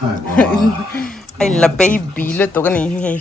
Ay la baby lo to kani hi.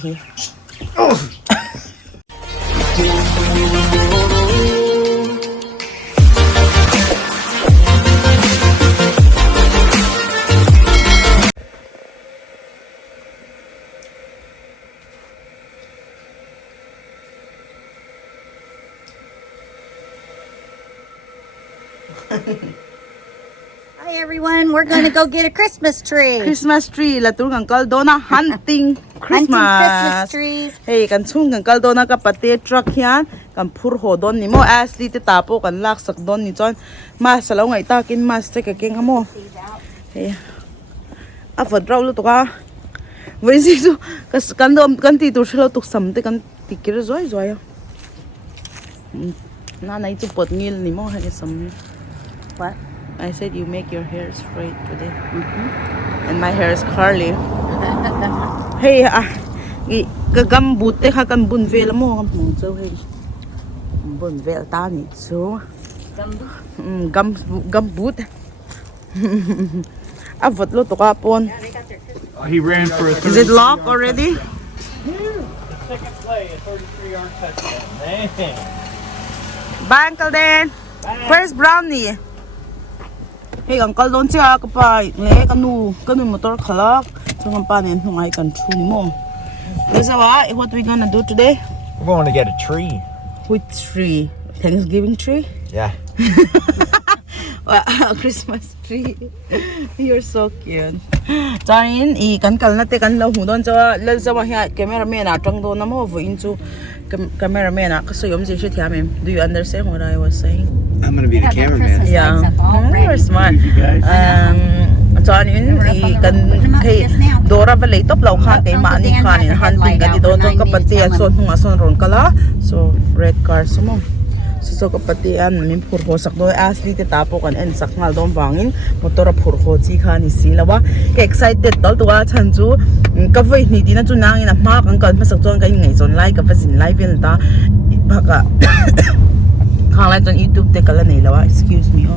Hi everyone, we're gonna go get a Christmas tree. Christmas tree la tur uncle dona hunting Christmas. Hunting Christmas trees. Hey kan chung uncle dona ka pate truck hian kan phur ho don ni mo asli te tapo kan lak sak don ni chon ma salo ngai ta kin mas te ka keng amo. Hey a fod raw lu to ka với gì chứ kan dom kan ti tur shelo tuk sam te kan ti kir zoi zoi na nai chu pot ngil ni mo ha ke sam. What? I said you make your hair straight today. And my hair is curly. Hey, cái gam bút đấy ha, gam bún về lắm không? Mong châu hey, bún về ta nhỉ chú. Gam bút. À vật lo tụi apon. He ran for a 30. Is it locked already? Second play, a 33-yard touchdown. Man. Bye, Uncle Dan. Where's Brownie? Hey, Uncle, don't say kapay. Le, kanu motor kalak. So, kampanin nung ay kantruni mo. That's what we gonna do today? We're going to get a tree. Which tree? Thanksgiving tree? Yeah. Christmas tree. You're so cute. Charin, ikan kalnate kan lau hudon sa lal sa wahya cameraman atang do na mo vo into cameraman kasi yom si shit yamim. Do you understand what I was saying? I'm going to be the cameraman. Yeah. You're smart. Charin, ikan kay Dora valay top lau kha kay maani kanin hunting ka dito so kapati at son hunga son ron kala. So red car sumo. So kapatian min purho sak do asli te tapo kan en sak ngal dom wangin motor purho chi kha ni silawa ke excited dal tuwa chanchu ka voi ni dina chu nangin a ma kan masak chon kai ngai chon lai ka vasin lai vel ta baka khang lai chon YouTube te kala nei lawa excuse me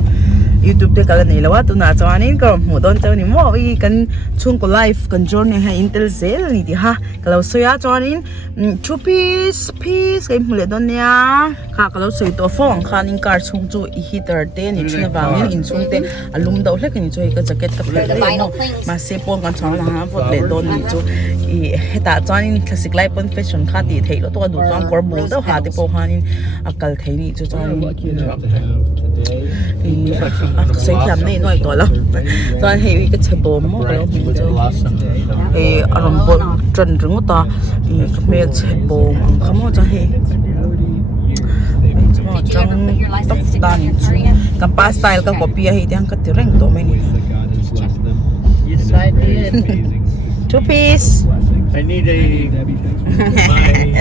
YouTube te kala nei lawa tu na chawanin ko mo don chaw ni mo I kan chung ko live kan journey ha intel zel ni di ha kalau soya chawanin two piece kai mule don ya kha kalau soi to phone khanin car chung chu I heater te ni chuna wangin in chung te alum do hlek ni choi ka jacket ka phle ma se pon kan chang la ha vot le don ni chu I heta chawanin classic life on fashion kha ti thei lo to du chang kor bu do ha te po khanin akal thei ni chu chawanin say thiam nei noi to la tan hei ka chebo mo lo mi cho e aron bo tran ring ta me chebo khamo cha he top dan kampa style ka copy he tiang ka tireng to me ni Yes, I did. two piece I need my...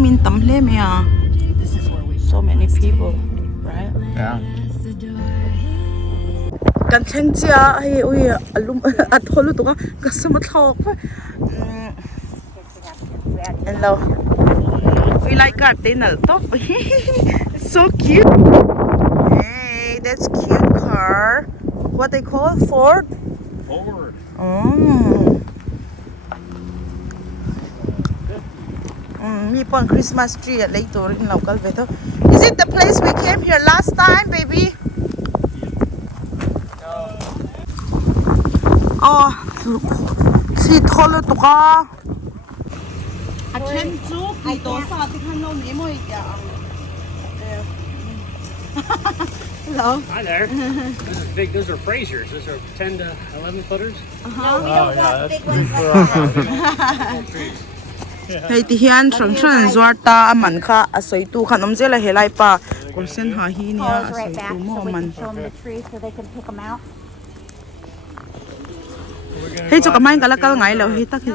min tam hle me ya so many people right Yeah. kan thleng chia he ui alum atholu to ka sama thok hello we like gardenal top it's so cute hey that's cute car what they call Ford mi pon Christmas tree at later in local veto. Is it the place we came here last time, baby? Oh, si tholo to ka. Athen chu ki to sa ti khan lo ni mo ya. Hello. Hi there. Those are big. Those are Frasers. Those are 10 to 11 footers. Oh, yeah, that's good for our trees. Hey ti hian thang thran zuarta aman kha asoi tu khanom zela helai pa kursen ha hi nia Pause asoi right back tu so mo we man can show them the tree so they can pick them out. hey cho kamai kala kal ngai lo hi tak hi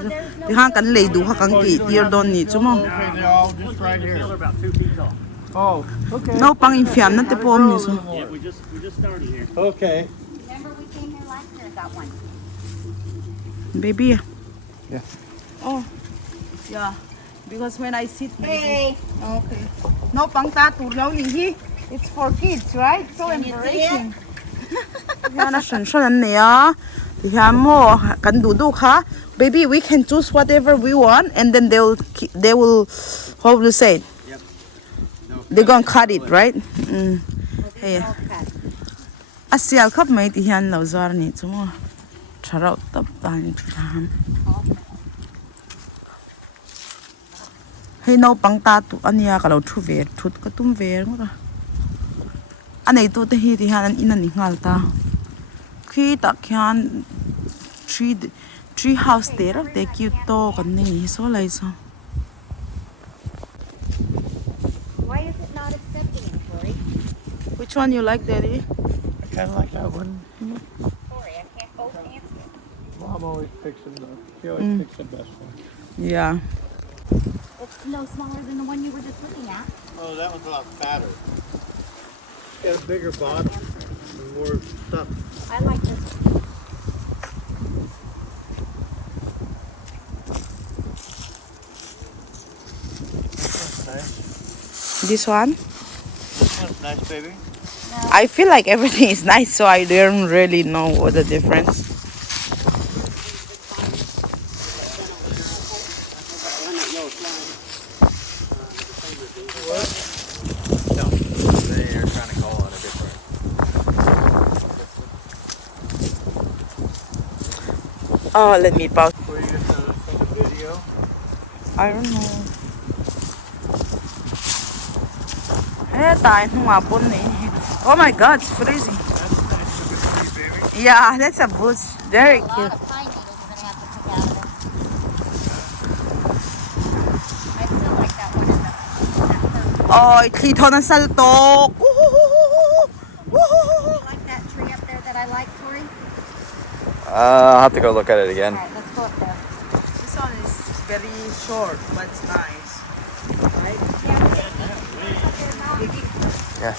ti hang kan lei du ha kang ki tier don ni chu mo Okay, they're all just right here. They're about 2 feet tall. Oh, okay. No pang infiam na te po ni so. Yeah, we just started here. Okay. Remember we came here last year and got one. Baby. Yeah. Oh. Yeah. Because when I sit Hey. Okay. No pang tatur now ni hi. It's for kids, right? So Can you see embarrassing. Yana shan shan ne ya. Diha mo kan du kha. Baby, we can choose whatever we want and then they will how to say it? Yep. They're gonna cut it, right? Mm. Hey. All cut. Asial khap mai ti hian lo zar ni chumo. Tharau tap tan tham. Hey no pang ta tu ania ka lo thu ve thut ka tum ve ngora. Anei tu te hi ti han in ani ngal ta. Khi ta khan tree house there they cute to kan nei so lai so. Why is it not accepting it, Tori? Which one you like, Daddy? I kind of like that one. Tori, I can't both answer. Mom always picks she always picks the best one. Yeah. It's no smaller than the one you were just looking at. Oh, that one's a lot fatter. Got a bigger bottom and more stuff. I like this one. That's nice. This one? This one's nice, baby. I feel like everything is nice, so I don't really know what the difference. No, they're trying to call on a different. Oh, let me pause. Were you just send a video? I don't know. Oh my God, it's freezing. That's nice. Look at the baby. Yeah, that's a bush. Very A lot cute. of pine needles we're going to have to pick out of it. I still like that one in that first. Oh, itlito ng saltok. You like that tree up there that I like, Tori? I'll have to go look at it again. All right, let's go up there. This one is very short, but it's nice. Right? Yeah.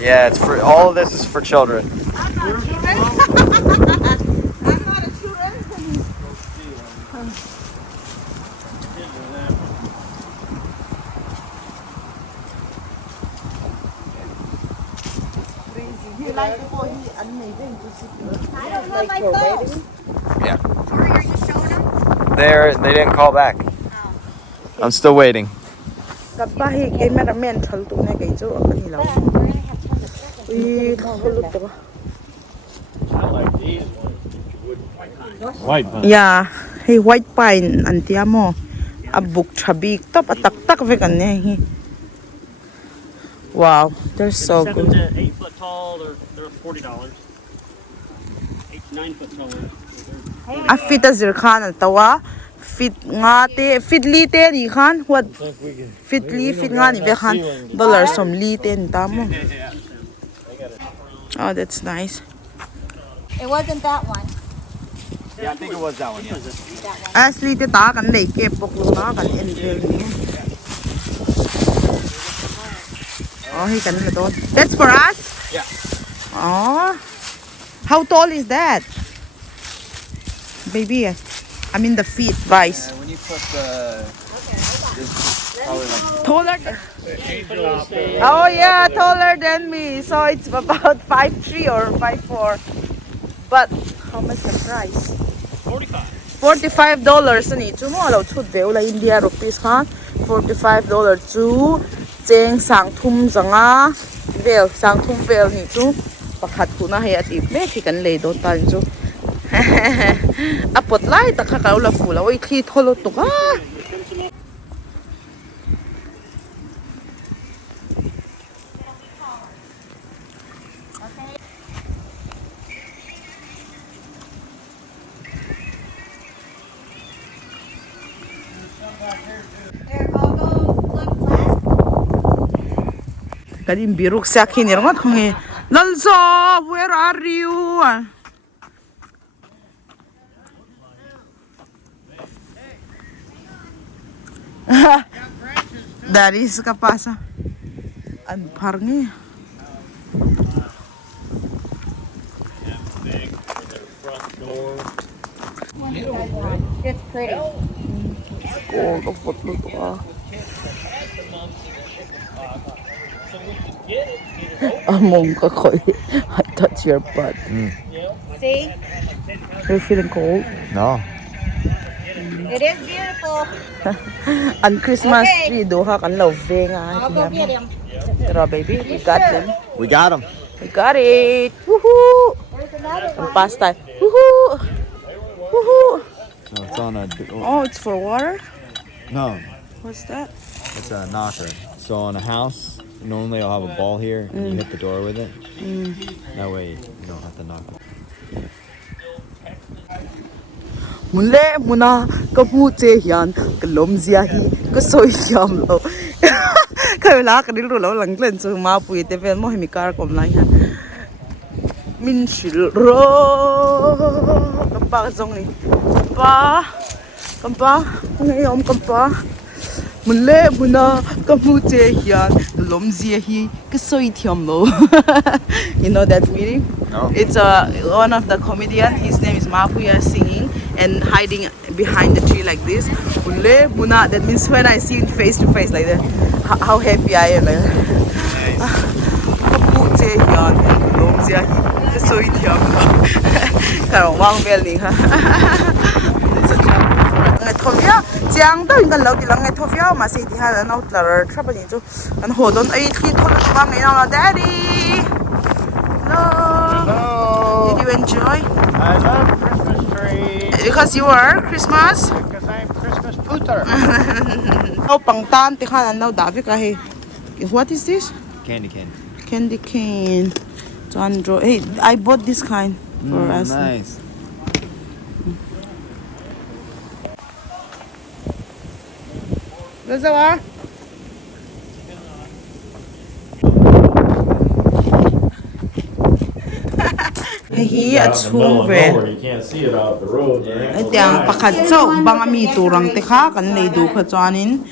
Yeah, it's for all of this is for children. I'm not a children. I'm not a children. You like the boy? Amazing to see. I don't have my phone. Yeah. Tori, are you showing them? They didn't call back. Oh. I'm still waiting. Kapahi kay maramen thal tu na kay jo akani law. We're going to have tons of seconds. Ui, khuluk to. I like these ones. White pine. Yeah, hey white pine antia mo. Abuk chabik top atak tak ve kan ne hi. Wow, they're so 7 good. to 8 foot tall, they're $40. 8 to 9 foot tall. A fit a zir khan tawa. Fit nga te fit li te ni khan what fit li fit nga ni ve khan dollar som li te ni ta mo. Oh, that's nice. It wasn't that one. Yeah, I think it was that one. Yeah. That one. As li te ta kan nei ke pok lu na kan entel ni. Oh, he can na don. That's for us? Yeah. Oh. How tall is that? Baby, I mean the feet wise. When you put the probably like Taller than Oh yeah, taller than me. So it's about 5'3" or 5'4". But how much the price? 45. $45 ani chu mo lo chut deu la India rupees khan $45 chu cheng sang thum zanga vel sang thum vel ni chu pakhat kuna he ati me thi kan le do tan chu apot lai ta kha ka la fula oi thi tholo to ka There, I'll go look last. kadim biruk sa khinir ngot khonge lalzo where are you Daddy suka pasa. Ang parang Big for their front door. It's pretty. gold of what look Among kakoy. I touch your butt. See? You're feeling cold? No. It is beautiful. And Christmas Okay. tree duha kan love nga. I'll go get him. Pero baby, we got them. We got them. We got it. Woohoo! There's another Ang one. pasta. Woohoo! Woohoo! No, it's on a. Oh, it's for water? No, What's that? it's a knocker. So on a house, normally I'll have a ball here, and you hit the door with it. That way you don't have to knock it. Mule muna kapute yan kalom ziahi kasoy yam lo. Kayo la kanil lo lang len so mapuy te vel mo himikar kom lang yan. Min shil ro kampa zong ni. Kampa ngayom kampa. Mule muna kapute yan kalom ziahi kasoy yam lo. You know that meaning? No. It's one of the comedian. His name is Mapuya singing and hiding behind the tree like this. Ule muna. That means when I see him face to face like that, how happy I am. Like kapute yan, lom siya so itiam. Karong wang bel ni ha. Ngai thofia chiang to inga lo dilang ngai thofia ma se di ha na outler trapa ni chu an hodon ai thi thol ba ngai na daddy. Hello. Did you enjoy? I love Christmas tree Because you are Christmas. because I'm Christmas pooter. Oh, pangtan ti khanan now davi ka he. What is this? Candy cane. Candy cane. Chandro. Hey, I bought this kind for us. Nice. Gazawa. Hi at Suve. You can't see it out the road. Ay tiang pakatso bang ami turang te kha kan lei du kha chanin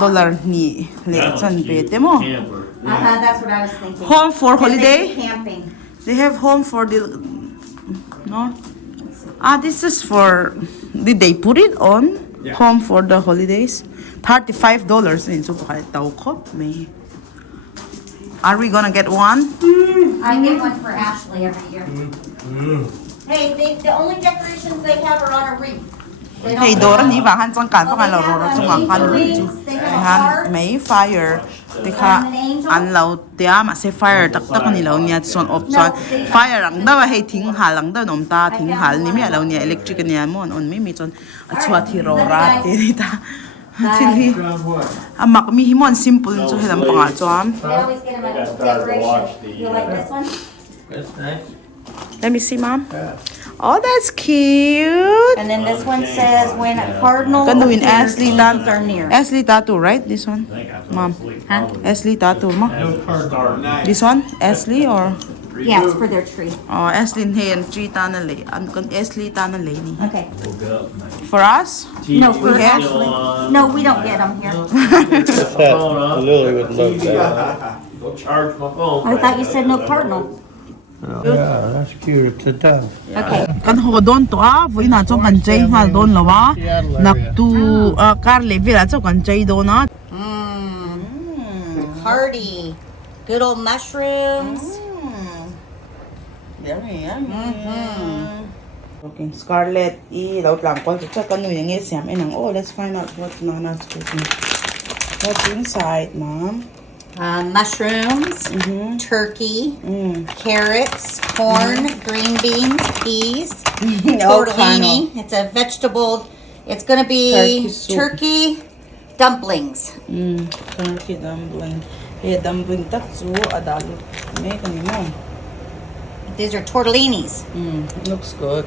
dollar ni le chan pe te mo. Camper. That's what I was thinking. Home for holiday? Camping. They have home for the no. This is for. Did they put it on home for the holidays? $35 in so me. Are we gonna get one? I get one for Ashley every year. Hey, the only decorations they have are on a wreath. They don't Hey, have- Dora ni ba han chang kan pa kan lo ro chung ang kan They chu. have they have Han hearts. may fire. Tika an lo tia ma se fire tak tak ni lo nia son op chuan fire ang da hei thing halang da nom ta thing hal ni mi lo nia electric ni mon on mi chon a chua thi ro ra te ni ta. Til hi a mak mi hi mon simple chu helam panga chuan. They always get them a decoration. You like this one? That's nice. Let me see, Mom. Oh, that's cute. And then this one says when a cardinal Kanuin appears, Ashley angels are near. Ashley tattoo, right? This one, Mom. Huh? Ashley tattoo, mo. This one, Ashley or Yeah, it's for their tree. oh Ashley hey and tree tanale. An kon Ashley tanale ni. Okay. For us, No, for have- Ashley. No, we don't get them here. Lily would love that. Go charge my phone. I thought you said no cardinal. Yeah, that's cute. It's a dove. Okay. kan ho don to voi na chong kan chai ha don lawa. Nak tu kar level a chong kan chai do na. Hearty. Good old mushrooms. Yummy, Okay, Scarlett, ilaw lang ko. Check ano yung isam. Oh, let's find out what Nana's cooking. What's inside, Mom? Mushrooms, turkey, carrots, corn, green beans, peas, tortellini. It's a vegetable. It's going to be Turkey soup. turkey dumplings. Turkey dumpling. Dumpling tatsu adalo. May kanimo. These are tortellinis. Looks good.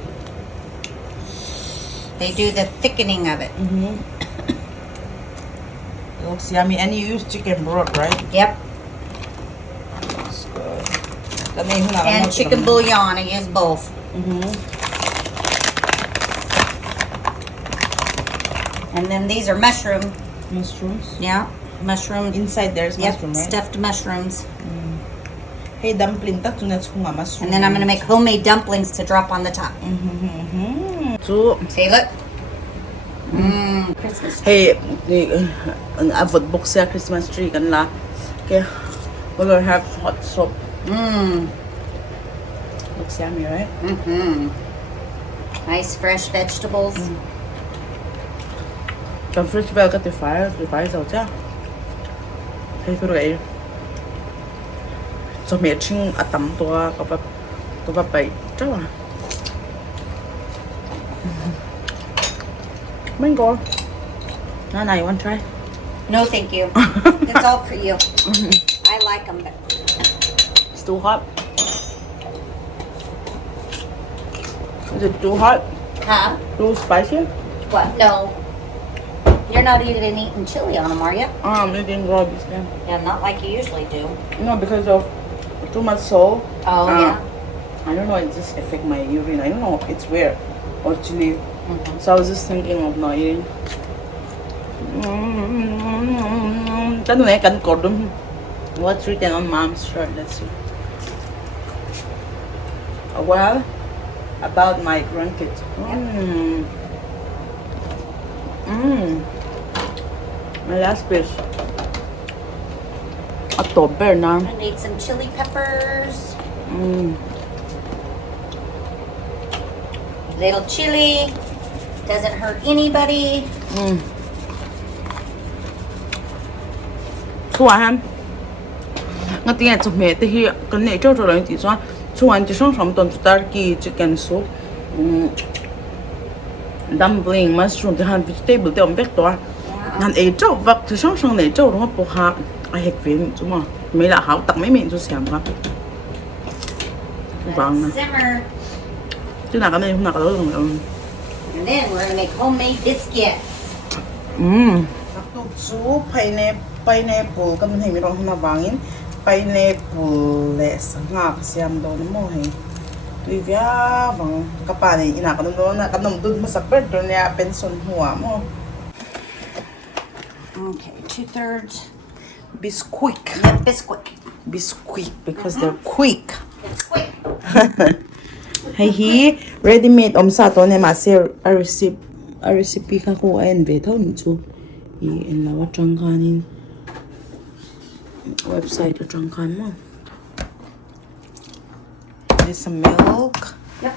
They do the thickening of it. Looks yummy. And you use chicken broth, right? Yep. Looks good. And chicken bouillon. I use both. And then these are mushroom Mushrooms. Yeah, mushroom. Inside there's Yep, mushroom, right? stuffed mushrooms. Hey, dumpling ta tunets ko nga mushroom. And then I'm gonna make homemade dumplings to drop on the top. So, See, look. Christmas. hey, an avod book sa Christmas tree kan la. Okay, we'll have hot soup. Looks yummy, right? Nice fresh vegetables. Trong fresh vel ka ti fire dầu cha. Hey, thua rồi. Cho mẹ chinh tắm tua có bắp bậy chắc là. Mango. Nana, you want to try? No, thank you. It's all for you. I like them, but It's too hot. Is it too hot? huh? Too spicy? What? No. You're not even eating chili on them, are you? I'm eating raw beef then. Yeah, not like you usually do. No, because of too much salt. Oh, yeah. I don't know, it just affect my urine. I don't know, it's weird. Or chili. So I was just thinking of not eating. What's written on mom's shirt? Let's see. Well, about my grandkids. My last piece. October na. I need some chili peppers. Little chili. Doesn't hurt anybody. Chuan. Nga tingnan sa mete hi kan nei chou chou lang ti chuan chuan ti sang sam ton turkey chicken soup. Dumpling, mushroom, the hand vegetable, the ombek to. Han e chou vak ti sang sang nei chou ro po ha. I hek vin chu ma. Me la hao tak mai min chu siam ka. Vang na. Simmer. Chứ nào cái này không nào cái đó luôn. And then we're gonna make homemade biscuits. Soup pineapple kan mình mi rong na bangin pineapple le sanga siam do mo he. Tui via bang kapane ina kan do na kan nom dun masak ber do nya pension hua mo. Okay, 2/3. Bisquick. Yep, biscuit. Bisquick because they're quick. It's quick. Hay hi ready made sa to ne ma se a recipe ka ko en ve thau ni chu I en la wa tang khanin website tang khan mo. There's some milk. Yep.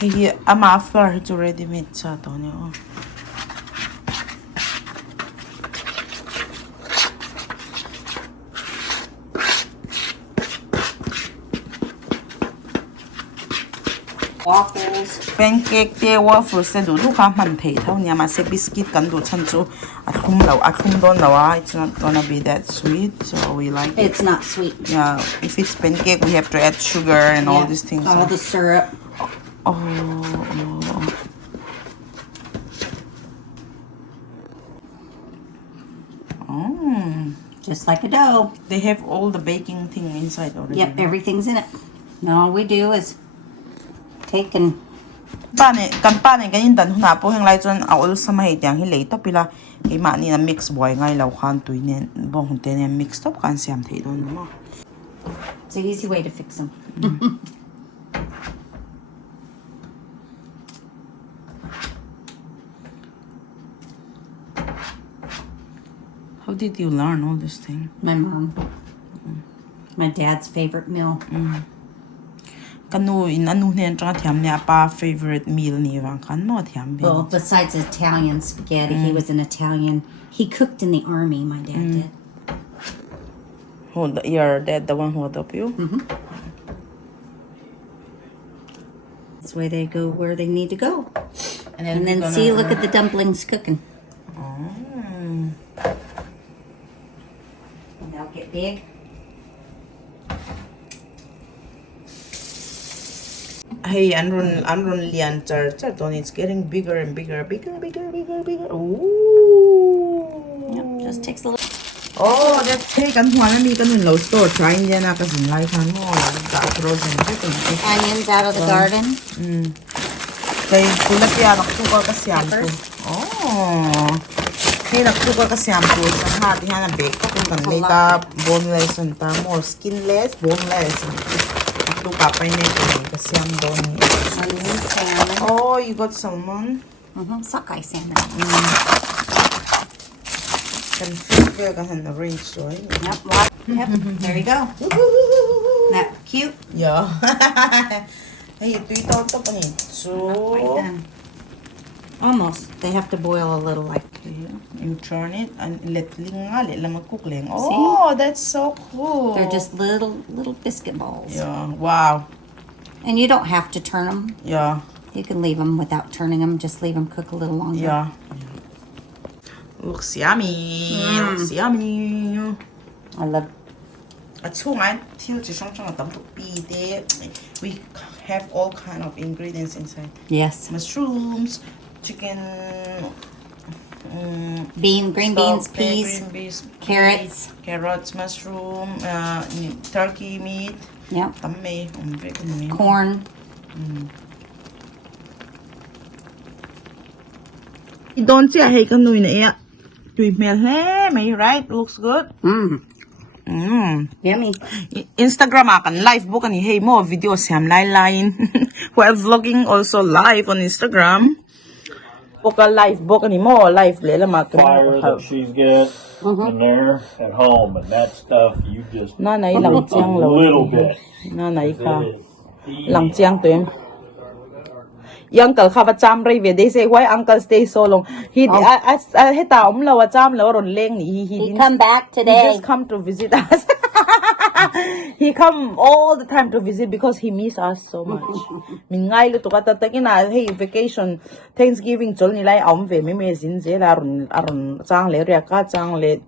Hay hi ama flour to ready made sa to ne oh. Waffles. Pancake te waffles te du kha man thei thau nya ma se biscuit kan du chan chu athum don lawa. It's not gonna be that sweet, so we like it. It's not sweet. Yeah, if it's pancake we have to add sugar and all Yeah, these things. All the syrup. Just like a dough. They have all the baking thing inside already. Yep, everything's in it. All we do is take and Pane kanin dan huna po heng lai chon aul samai tiang hi lei to pila e ma ni na mix boy ngai lau khan tui nen bong hun te ne mix top kan siam thei don mo. it's an easy way to fix them. How did you learn all this thing? My mom. My dad's favorite meal. Kanu in anu nen tra thiam ne pa favorite meal ni wang kan no thiam be. Well, besides Italian spaghetti, he was an Italian. He cooked in the army, my dad did. Hold your dad the one who helped you. That's why they go where they need to go. And And then see, look at the dumplings cooking. They'll get big. Hey, Anron Lian Charton, it's getting bigger and bigger. Ooh. Yep, just takes a little. Oh, that's hey, kan huan mi kan low store try niya na kasi like kan mo la frozen chicken. Onions out of the garden. Kay kulat ya nak tukar kasi yan. Peppers. Oh. Hey, nagtuka kasi ang po sa hati na bake pa kung kanila boneless and more skinless, boneless. Nagtuka pa yun kasi ang bone. Salmon. Oh, you got salmon? Sockeye salmon. Can feel ka na range to eh. Yep, there you go. That cute? Yeah. Hey, ito ito pa ni. So, Right then. Almost. They have to boil a little like. you turn it and let mag-cook lang. Oh, that's so cool. They're just little biscuit balls. Yeah, wow. And you don't have to turn them. Yeah, You can leave them without turning them. Just leave them cook a little longer. yeah. Looks yummy. Looks yummy. I love. We have all kind of ingredients inside. Yes. Mushrooms, chicken, Green beans, stock, peas, green beans, carrots. carrots, mushroom, turkey meat. Yep. Tame, Corn. Don't see a hey come doing it. Do smell hey, right? Looks good. Yummy. Instagram akan live book ani hey mo videos ham line while vlogging also live on Instagram. Book a live book ani mo live lela mat. Fire that she's got in there at home, and that stuff you just Nanay lang a chiang lo. little bit. Nanay ka It is lang chiang to yun. Young uncle have a jam right. They say why uncle stay so long. He heta umla jam lo ron leng ni He come back He today. just come to visit us. He come all the time to visit because he miss us so much. Mingai lu to kata takina hey vacation Thanksgiving chol nilai ve me zin je la ron chang le ria ka chang le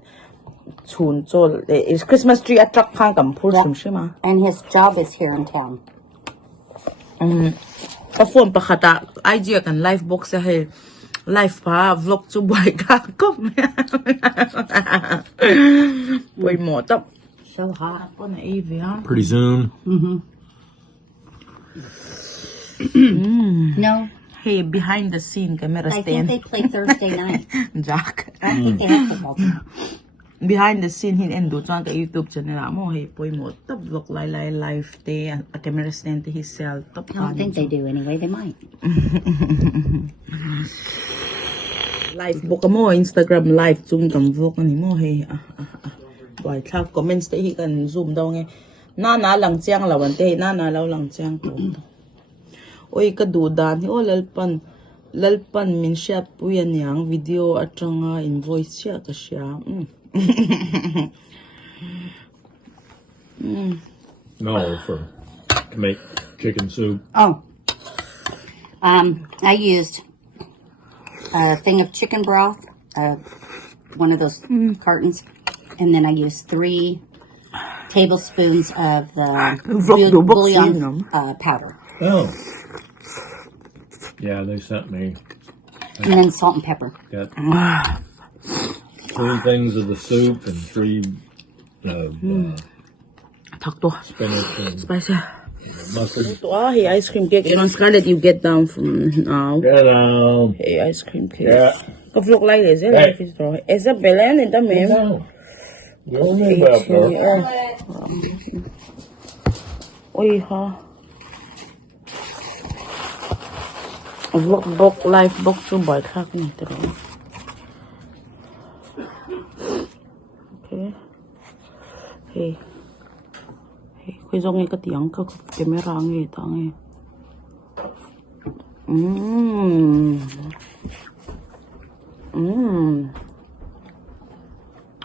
chun chol is Christmas tree attract khang kam phur sim shima. And his job is here in town. Ka phone pa khata IG kan live box sa hey live pa vlog chu boy ka ko. Boy mo tap. So hot. Pretty soon. No, Hey, behind the scene camera I think stand. they play Thursday night. Jack. I think they have football too. Behind the scene hin endo chuan ka YouTube channel mo hey poi mo tap vlog lai live te a camera stand te hisel top. I don't think they do anyway. They might. Live book mo Instagram live zoom kam vlog ani mo hey boy thak comments te hi kan zoom daw nge na lang chiang lawan te na law lang chiang to oi ka dudan hi o lalpan min sha pu yan yang video atanga invoice sha ka sha no for to make chicken soup. Oh. I used a thing of chicken broth, one of those cartons, and then I used 3 tablespoons of the bouillon powder, Oh, yeah, they sent me. and then salt and pepper. Got 3 things of the soup and 3 of thak to spinach and spicy mustard. to hey ice cream cake and on Scarlett you get down from now Get down. hey ice cream cake Yeah. ka vlog like this eh Hey. life is raw esa belen in the mem No. You're me about that. Oi ha vlog book live book chu boy khak ni tro okay hey khoi jong ka tiang ka camera nge ta nge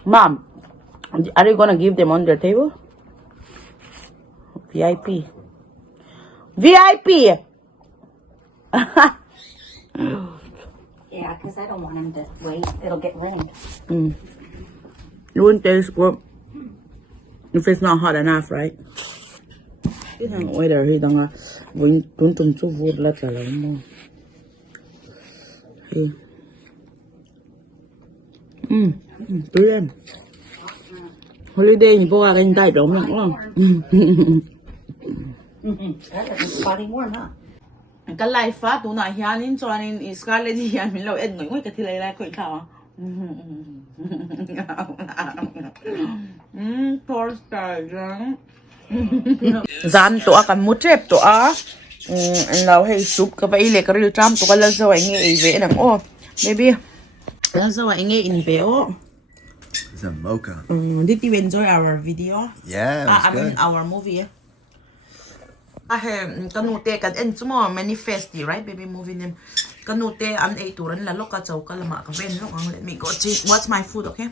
Mom, are you gonna give them on their table? VIP. VIP! Yeah, because I don't want him to wait. It'll get ruined. It wouldn't taste good if it's not hot enough, right? Whether he don't don't too wood let alone. Hey. Brilliant. Holiday ni po akin tayo daw mo. Body warm, huh? Ka life fa tu na hianin chuanin Scarlett hian min lo et ngoi ka thilai lai khoi thawa Poor Star. Zan to a kan mu trep to a and lau hey soup ka vai le ka ril tram to ka la zo nge e ve nang o maybe la zo nge in ve o. It's a mocha. Did you enjoy our video? Yeah, it I was mean good. our movie. Kanute kan en sumo manifesti right baby movie name kanute an e turan la loka chau kalama ka ben lo let me go check what's my food okay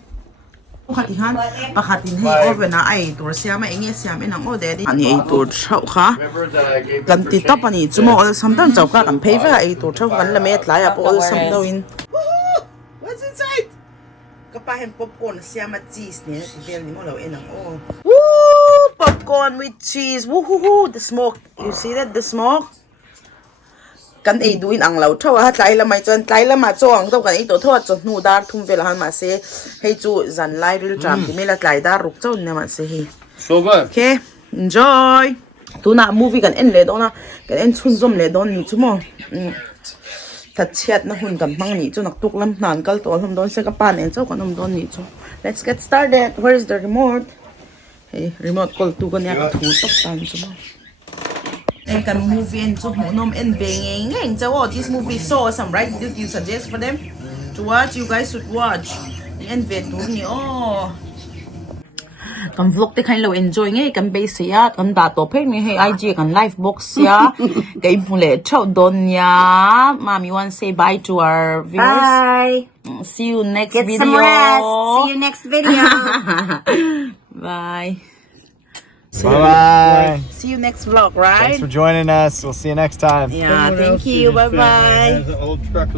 pakatihan pakatin hey over na ai tur siama enge siam enang o de ani ai tur chau kha Remember that I gave kan ti top ani sumo all samtam chau ka kan pheiva ai tur chau kan la met la ya all sam do in what's inside kapahen popcorn siama cheese ne vel ni mo lo enang o woo popcorn with cheese woohoo the smoke you see that the smoke kan ei duin ang lau thaw ha tlai la mai chon tlai la ma chong to kan ei to tho cho nu dar thum vel han ma se hei chu zan lai ril tram ti mela tlai dar ruk chon ne ma se hi So good. okay enjoy tuna movie kan en le dona kan en chun zom le don ni chu mo thật chiat na hun kam mang ni chu nak tuk lam nan kal to hum don se ka pan en chau kan hum don ni chu let's get started where is the remote hey remote call tu kan ya ka thu tok tan chu mo en kan movie en chu mu nom en beng en chau oh this movie is so awesome right did you suggest for them to watch you guys should watch en ve tu ni oh kan vlog te khain lo enjoy nge kan base ya kan da to phe ni hey IG kan live box ya kai mule chau don ya mommy want say bye to our viewers Bye. see you next Get video some rest. See you next video. bye Bye-bye. see you next vlog right Thanks for joining us. We'll see you next time. yeah thank you bye bye Has an old truck.